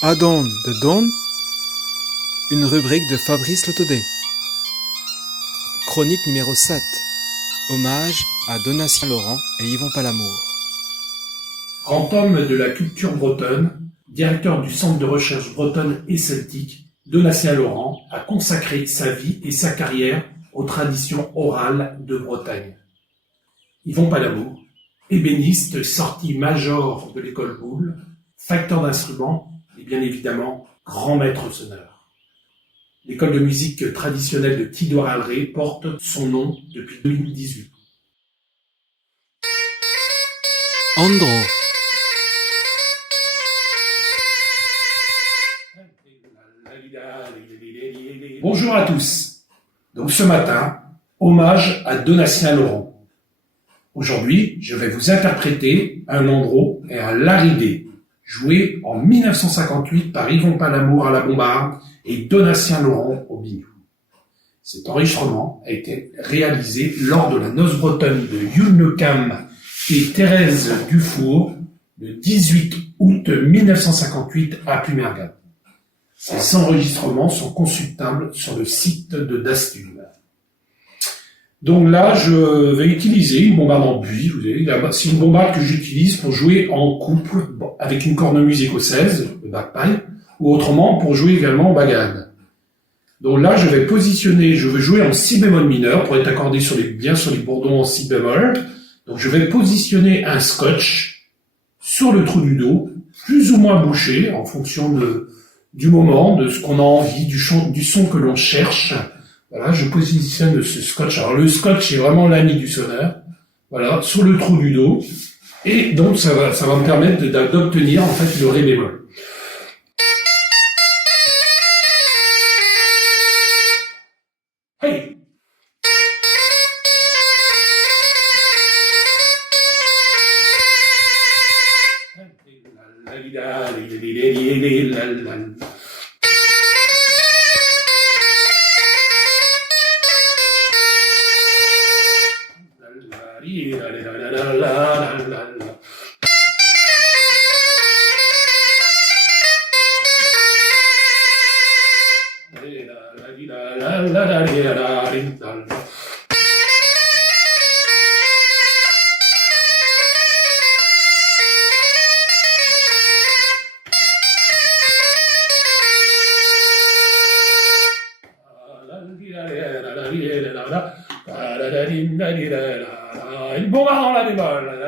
À Dawn de Dawn, une rubrique de Fabrice Lotaudet. Chronique numéro 7. Hommage à Donatien Laurent et Yvon Palamour. Grand homme de la culture bretonne, directeur du Centre de recherche bretonne et celtique, Donatien Laurent a consacré sa vie et sa carrière aux traditions orales de Bretagne. Yvon Palamour, ébéniste sorti major de l'école Boulle, facteur d'instruments et bien évidemment grand maître sonneur. L'école de musique traditionnelle de Tidor-Alré porte son nom depuis 2018. Andro. Bonjour à tous. Donc ce matin, hommage à Donatien Laurent. Aujourd'hui, je vais vous interpréter un andro et un laridé, joué en 1958 par Yvon Palamour à la bombarde et Donatien Laurent au biniou. Cet enregistrement a été réalisé lors de la noce bretonne de Yulnecam et Thérèse Dufour le 18 août 1958 à Plumergane. Ces enregistrements sont consultables sur le site de Dastum. Donc là, je vais utiliser une bombarde en buis. Vous voyez, c'est une bombarde que j'utilise pour jouer en couple avec une cornemuse écossaise, le bagpipe, ou autrement pour jouer également en bagade. Donc là, je vais jouer en si bémol mineur pour être accordé bien sur les bourdons en si bémol. Donc je vais positionner un scotch sur le trou du dos, plus ou moins bouché en fonction du moment, de ce qu'on a envie, du son que l'on cherche. Voilà, je positionne ce scotch. Alors le scotch est vraiment l'ami du sonneur. Voilà, sur le trou du dos. Et donc ça va me permettre d'obtenir en fait le ré bémol. Hey! Il bombard en la bémol.